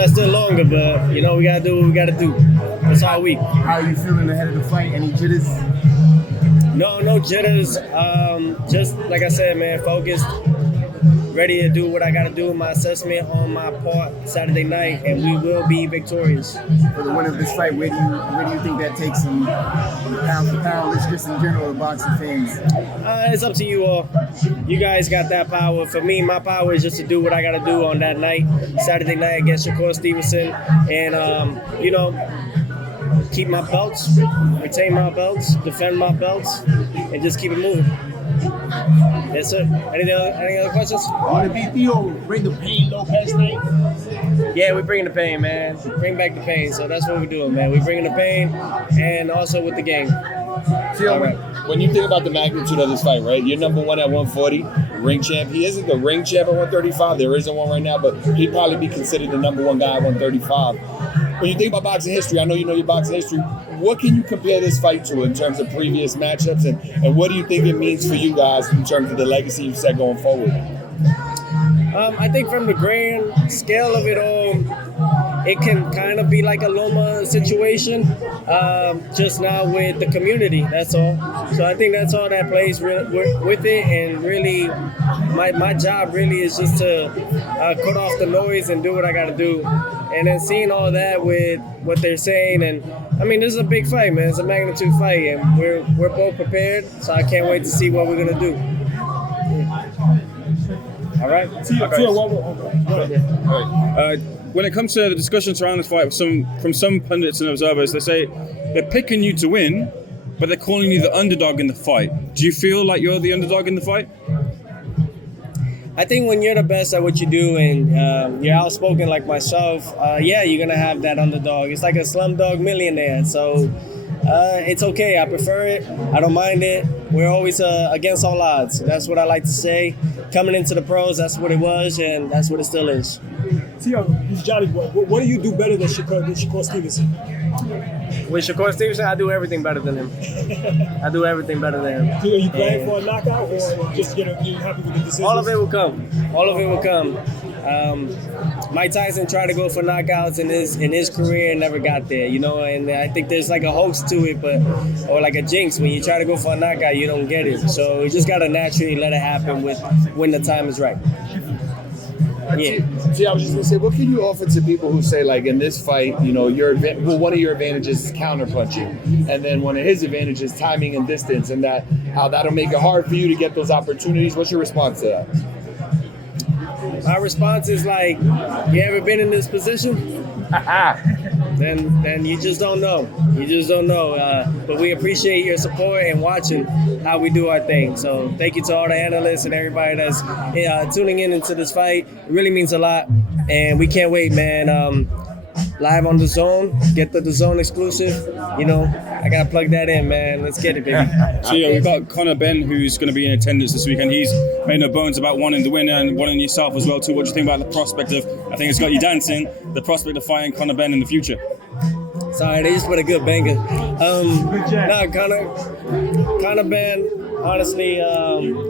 I stood longer, but you know we gotta do what we gotta do. That's all week. How are you feeling ahead of the fight? Any jitters? No jitters. Just like I said, man, focused, ready to do what I gotta do. My assessment on my part Saturday night, and we will be victorious. For the win of this fight, where do you think that takes them, pound for pound? It's just in general, the boxing fans. It's up to you all. You guys got that power. For me, my power is just to do what I gotta do on that night, Saturday night against Shakur Stevenson, and you know, keep my belts, retain my belts, defend my belts, and just keep it moving. Yes, sir. Any other questions? Want to beat Theo, bring the pain Lopez night? Yeah, we're bringing the pain, man. Bring back the pain. So that's what we're doing, man. We're bringing the pain, and also with the game. Theo, when you think about the magnitude of this fight, right? You're number one at 140, ring champ. He isn't the ring champ at 135. There isn't one right now, but he'd probably be considered the number one guy at 135. When you think about boxing history, I know you know your boxing history. What can you compare this fight to in terms of previous matchups, and what do you think it means for you guys in terms of the legacy you've set going forward? I think from the grand scale of it all, it can kind of be like a Loma situation, just now with the community, that's all. So I think that's all that plays with it, and really my job really is just to cut off the noise and do what I got to do. And then seeing all that with what they're saying, and I mean, this is a big fight, man. It's a magnitude fight, and we're both prepared, so I can't wait to see what we're going to do. All right? When it comes to the discussions around this fight, from some pundits and observers, they say they're picking you to win, but they're calling you the underdog in the fight. Do you feel like you're the underdog in the fight? I think when you're the best at what you do and you're outspoken like myself, yeah, you're going to have that underdog. It's like a slumdog millionaire. So it's okay. I prefer it. I don't mind it. We're always against all odds. That's what I like to say. Coming into the pros, that's what it was, and that's what it still is. Theo, he's Johnny Boy. What do you do better than Shakur Stevenson? With Shakur Stevenson, I do everything better than him. I do everything better than him. Are you playing for a knockout, or just you happy with the decision? All of it will come. All of it will come. Mike Tyson tried to go for knockouts in his career and never got there, you know. And I think there's like a hoax to it, or like a jinx. When you try to go for a knockout, you don't get it. So you just gotta naturally let it happen when the time is right. Yeah. See, I was just gonna say, what can you offer to people who say, like, in this fight, you know, one of your advantages is counterpunching, and then one of his advantages is timing and distance, and how that'll make it hard for you to get those opportunities? What's your response to that? My response is like, you ever been in this position? Then you just don't know. You just don't know. But we appreciate your support and watching how we do our thing. So thank you to all the analysts and everybody that's tuning into this fight. It really means a lot. And we can't wait, man. Live on the Zone. Get the Zone exclusive. You know, I got to plug that in, man. Let's get it, baby. So yeah, we've got Conor BENN, who's going to be in attendance this weekend. He's made no bones about wanting the winner and wanting yourself as well too. What do you think about the prospect of, I think it's got you dancing, the prospect of fighting Conor BENN in the future? Sorry, they just put a good banger. Conor BENN, honestly,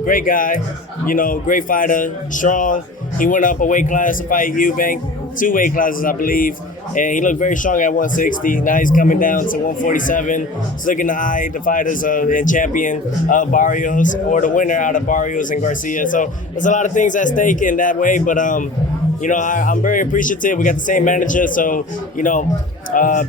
great guy. You know, great fighter, strong. He went up a weight class to fight Eubank, 2 weight classes, I believe. And he looked very strong at 160. Now he's coming down to 147. He's looking to eye the fighters and champion Barrios, or the winner out of Barrios and Garcia. So there's a lot of things at stake in that way. But, you know, I'm very appreciative. We got the same manager. So, you know,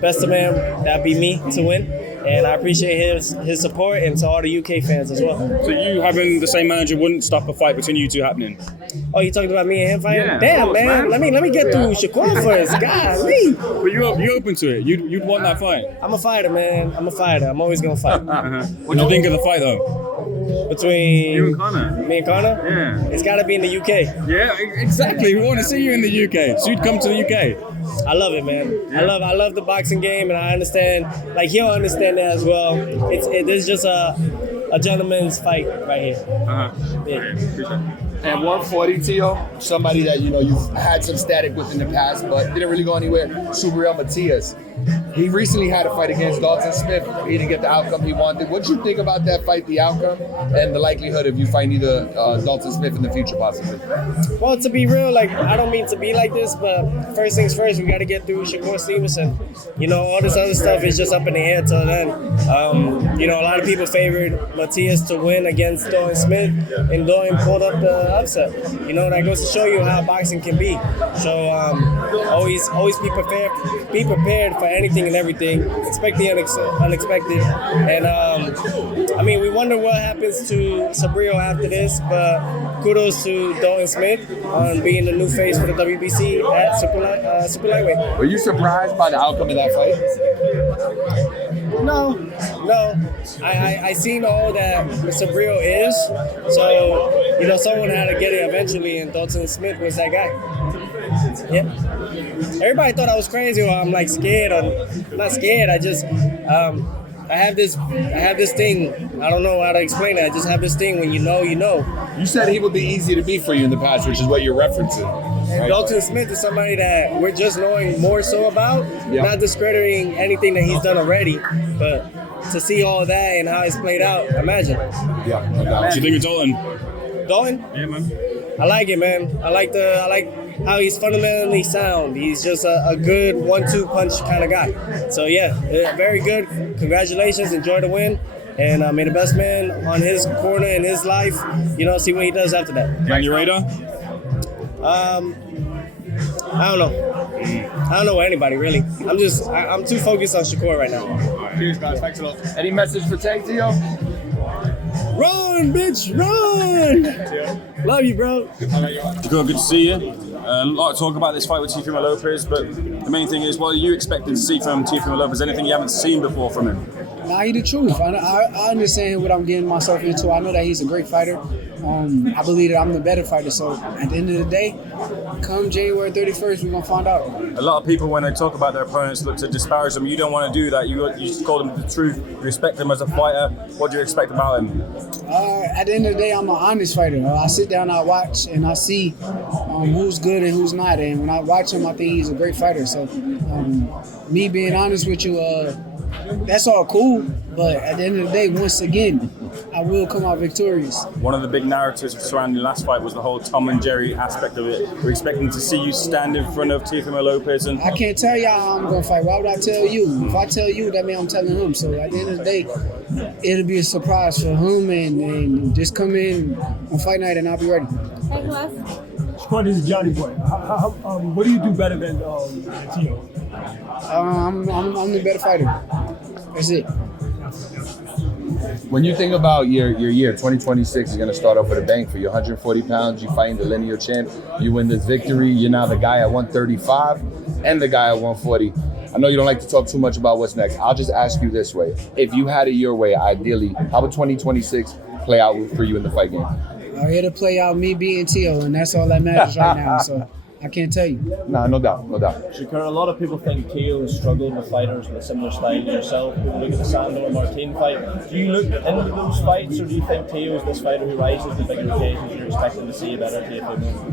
best of man, that'd be me to win. And I appreciate his support, and to all the UK fans as well. So you having the same manager wouldn't stop a fight between you two happening? Oh, you talking about me and him fighting? Yeah, damn, course, man. Let me get through Shakur first. Golly. But you're open to it. You'd want that fight. I'm a fighter, man. I'm a fighter. I'm always gonna fight. What do you think of the fight, though? Between you and Conor? Me and Conor? Yeah. It's got to be in the UK. Yeah, exactly. We want to see you in the UK. So you'd come to the UK. I love it, man. Yeah. I love the boxing game, and I understand. Like, he'll understand that as well. It's just a gentleman's fight right here. Yeah. And 140, Tio, somebody that, you know, you've had some static with in the past, but didn't really go anywhere. Subriel Matias. He recently had a fight against Dalton Smith. He didn't get the outcome he wanted. What do you think about that fight, the outcome, and the likelihood of you fighting either Dalton Smith in the future, possibly? Well, to be real, like, I don't mean to be like this, but first things first, we got to get through Shakur Stevenson. You know, all this other stuff is just up in the air till then. You know, a lot of people favored Matias to win against Dalton Smith, and Dalton pulled up the upset. You know, that goes to show you how boxing can be. So always be prepared for anything and everything. Expect the unexpected. And I mean, we wonder what happens to Sabrio after this, but kudos to Dalton Smith on being the new face for the WBC at super lightweight. Were you surprised by the outcome of that fight? No. I seen all that Sabrio is, so you know someone had to get it eventually, and Dalton Smith was that guy. Yeah. Everybody thought I was crazy, or I'm like scared. I'm not scared. I just I have this thing. I don't know how to explain it. I just have this thing when you know. You said he would be easy to beat for you in the past, which is what you're referencing. Right? Dalton Smith is somebody that we're just knowing more so about, not discrediting anything that he's done already, but to see all that and how it's played out, imagine. Yeah, no doubt. What do you think of Dalton? Dalton? Yeah, man. I like it, man. I like how he's fundamentally sound. He's just a good 1-2 punch kind of guy. So yeah, very good. Congratulations. Enjoy the win. And may the best man on his corner in his life, you know, see what he does after that. On your radar? I don't know. I don't know anybody really. I'm too focused on Shakur right now. Cheers, guys. Thanks a lot. Any message for Tank, Teo? Run, bitch, run! Love you, bro. Good to see you. A lot to talk about this fight with Teofimo Lopez, but the main thing is, what are you expecting to see from Teofimo Lopez? Anything you haven't seen before from him? Nah, he the truth. I understand what I'm getting myself into. I know that he's a great fighter. I believe that I'm the better fighter. So at the end of the day, come January 31st, we're going to find out. A lot of people, when they talk about their opponents, look to disparage them. You don't want to do that. You just call them the truth. You respect him as a fighter. What do you expect about him? At the end of the day, I'm an honest fighter. I sit down, I watch, and I see who's good and who's not. And when I watch him, I think he's a great fighter. So me being honest with you, that's all cool. But at the end of the day, once again, I will come out victorious. One of the big narratives surrounding the last fight was the whole Tom and Jerry aspect of it. We're expecting to see you stand in front of Teofimo Lopez. And I can't tell y'all how I'm going to fight. Why would I tell you? If I tell you, that means I'm telling him. So at the end of the day, it'll be a surprise for him, and just come in on fight night and I'll be ready. Hey, who else? Squad, this is Johnny Boy. What do you do better than Teo? I'm the better fighter. That's it. When you think about your year, 2026 is going to start off with a bang for you. 140 pounds, you fighting the lineal champ, you win this victory, you're now the guy at 135 and the guy at 140. I know you don't like to talk too much about what's next. I'll just ask you this way. If you had it your way, ideally, how would 2026 play out for you in the fight game? It'll play out me beating Teo, and that's all that matters right now. So I can't tell you. No doubt. Shakur, a lot of people think Teo has struggled with fighters with a similar style to yourself. People look at the Sandor Martin fight. Do you look into those fights, or do you think Teo is this fighter who rises to bigger occasions? You're expecting to see a better Teo?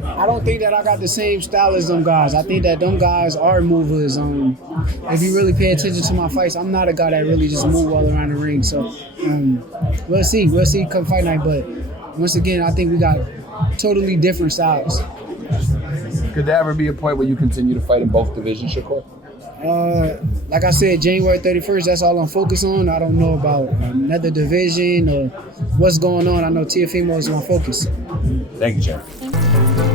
I don't think that I got the same style as them guys. I think that them guys are movers. If you really pay attention to my fights, I'm not a guy that really just move all around the ring. So we'll see. We'll see come fight night. But once again, I think we got totally different styles. Could there ever be a point where you continue to fight in both divisions, Shakur? Like I said, January 31st, that's all I'm focused on. I don't know about another division or what's going on. I know Teofimo is my focus. Thank you, Jeff.